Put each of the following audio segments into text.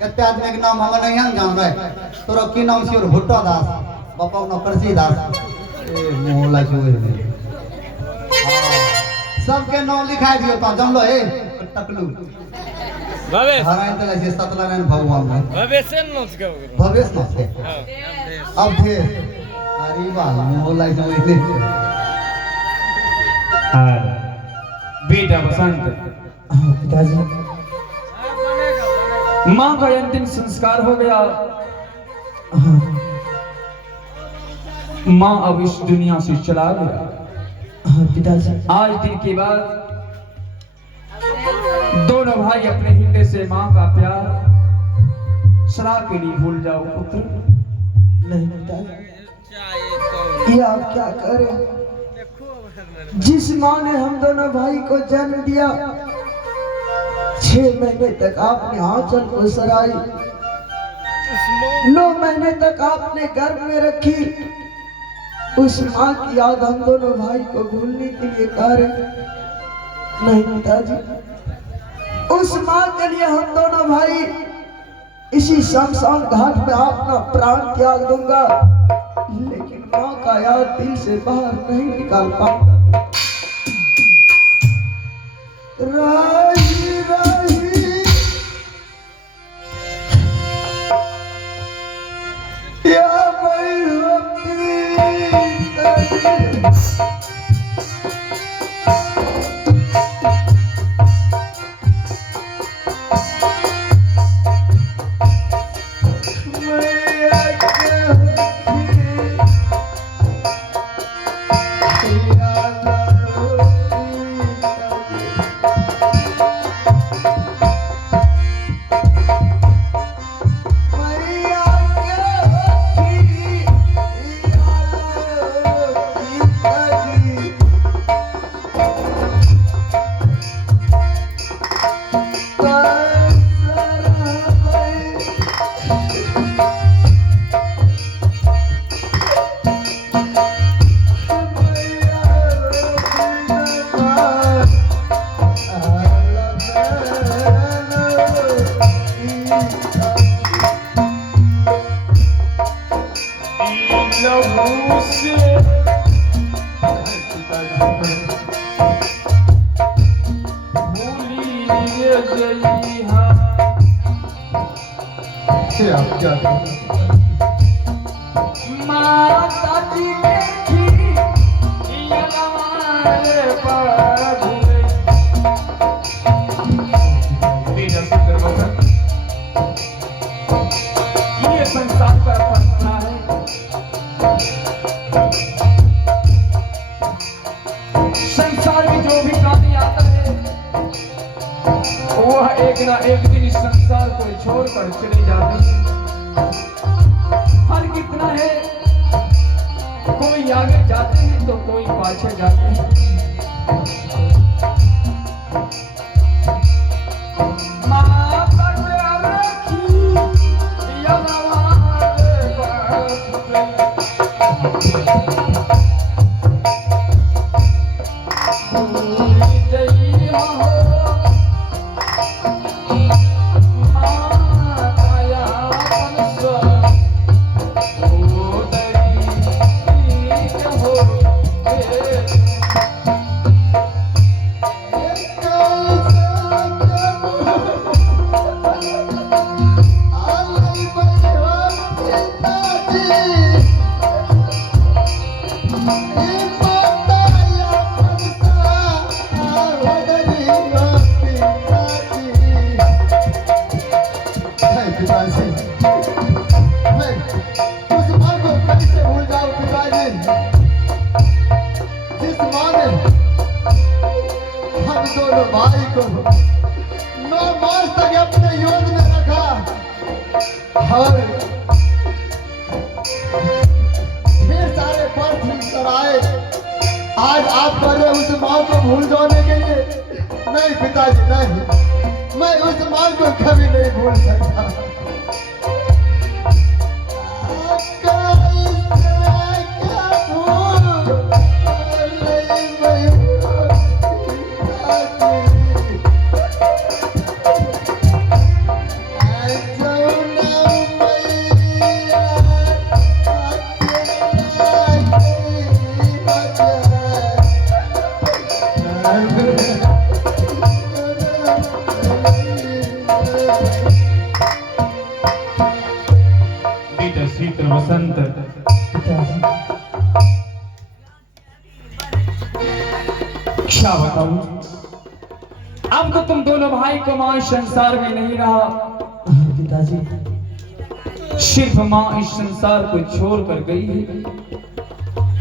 कते आदमी के नाम हम नहीं जान रहे तोरा की नाम छियो भुट्टा दास बापा को परसी दास ए मोहला जोए में सबके नाम लिखाई दियो तो जमलो ए तकलू भवेश हराइन तले से सतनारायण भगवान में भवेश नोच के भवेश नसे अब थे अरे वाह मोहला जोए में और बेटा बसंत पिताजी माँ का अंतिम संस्कार हो गया। माँ अब इस दुनिया से चला गया। पिताजी आज दिन के बाद दोनों भाई अपने हृदय से माँ का प्यार शराब के लिए भूल जाओ पुत्र। नहीं पिताजी ये आप क्या कर रहे हैं? जिस माँ ने हम दोनों भाई को जन्म दिया 6 महीने तक आपने आंचल को सराई 9 महीने तक आपने गर्भ में रखी उस माँ की याद हम दोनों भाई को भूलने के लिए कह रहे नहीं पिताजी उस माँ के लिए हम दोनों भाई इसी शमशान घाट में अपना प्राण त्याग दूंगा लेकिन माँ का याद दिल से बाहर नहीं निकाल पाऊंगा। राही राही या माता जी देखी ये संसार पर पड़ना है। संसार में जो भी प्राणी आता है वह एक ना एक दिन इस संसार को छोड़कर चले जाते हैं। फर्क इतना है कोई आगे जाते हैं तो कोई पाछे जाते हैं। भाई को 9 मास तक अपने योद में रखा और ढेर सारे पर्थ कराए। आज आप कर रहे उस माँ को भूल जाने के लिए। नहीं पिताजी नहीं, मैं उस माँ को कभी नहीं भूल सकता। I बेटा शीतल वसंत, पिताजी क्या बताऊं, अब तो तुम दोनों भाई को मां इस संसार में नहीं रहा। पिताजी सिर्फ मां इस संसार को छोड़ कर गई है,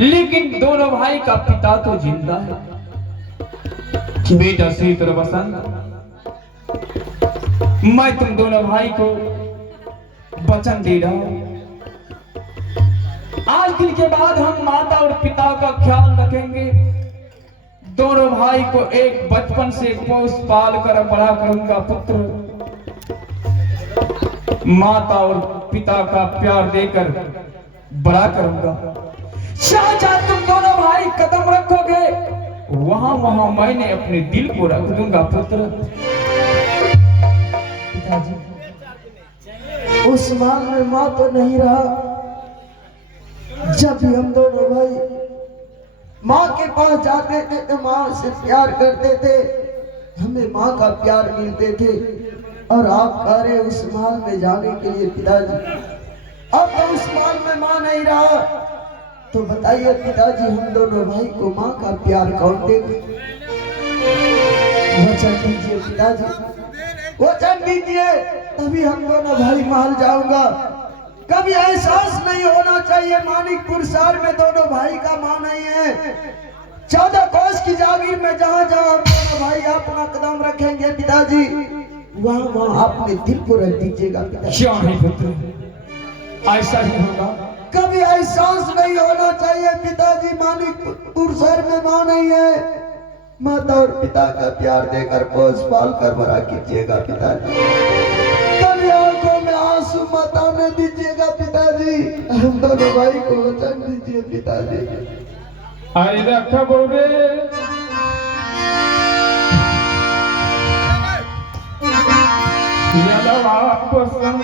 लेकिन दोनों भाई का पिता तो जिंदा है। बेटा शीतल वसंत, मैं तुम दोनों भाई को वचन दे रहा हूं, आज दिन के बाद हम माता और पिता का ख्याल रखेंगे। दोनों भाई को एक बचपन से पोस पाल कर बड़ा करूंगा पुत्र, माता और पिता का प्यार देकर बड़ा करूंगा। जहाँ तुम दोनों भाई कदम रखोगे, वहां वहां मैंने अपने दिल को रख दूंगा पुत्र। पिताजी उस माल में माँ तो नहीं रहा। जब भी हम दोनों भाई माँ के पास जाते थे तो माँ से प्यार करते थे, हमें माँ का प्यार मिलते थे। और आप कह रहे उस माल में जाने के लिए पिताजी, अब तो उस माल में माँ नहीं रहा, तो बताइए पिताजी हम दोनों भाई को माँ का प्यार कौन देगा? वचन दीजिए पिताजी, वचन दीजिए, तभी हम दोनों भाई महल जाऊंगा। कभी एहसास नहीं होना चाहिए मानिकपुर शहर में दोनों भाई का मां नहीं है। 14 कोस की जागीर में जहां जहां हम दोनों भाई अपना कदम रखेंगे पिताजी, वहां वहां अपने दिल को रख दीजिएगा पिताजी। क्यों नहीं पुत्र, ऐसा ही होगा। कभी एहसास नहीं होना चाहिए पिताजी मानिकपुर शहर में मां नहीं है। माता और पिता का प्यार देकर पोस पाल कर बड़ा कीजिएगा पिताजी। कभी आंखों में आंसू मत आने दीजिएगा पिताजी। हम दोनों भाई को वचन दीजिए पिताजी। अरे रखबो रे यलवा पसंद,